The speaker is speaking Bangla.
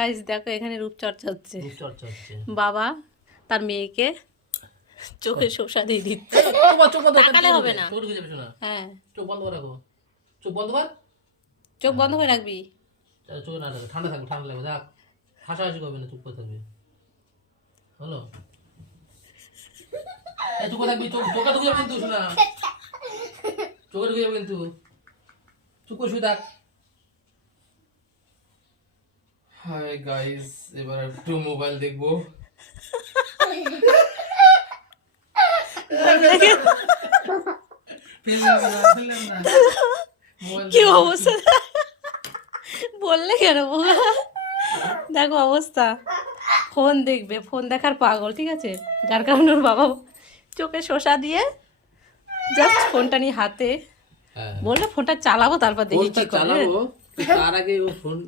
গাইস দেখো এখানে রূপচর্চা হচ্ছে। রূপচর্চা হচ্ছে। বাবা তার মেয়েকে চোখে শসা দিয়ে দিচ্ছে। চোখ বন্ধ তাকালে হবে না। চোখ ঢুকে যাবে শোনা। হ্যাঁ চোখ বন্ধ করে রাখো। চোখ বন্ধ কর। চোখ বন্ধ করে রাখবি। চোখ না রাখো, ঠান্ডা থাকবে, ঠান্ডা লাগবে। দেখ হাসাহাসি করবে না, চুপ করে থাকবে। হলো এই চোখ থাকবি, চোখে ঢুকে যাবে কিন্তু শোনা, চোখে ঢুকে যাবে কিন্তু। চুপ করে শুয়ে থাক। হাই গাইস, এবার একটু মোবাইল দেখবো। কি অবস্থা বললে কেন? দেখো অবস্থা, ফোন দেখবে, ফোন দেখার পাগল, ঠিক আছে? যার কারণে ওর বাবা চোখে শসা দিয়ে জাস্ট ফোনটা নিয়ে হাতে বললে ফোনটা চালাবো, তারপর দেখি কি করে। চালাবো, তার আগে ও ফোন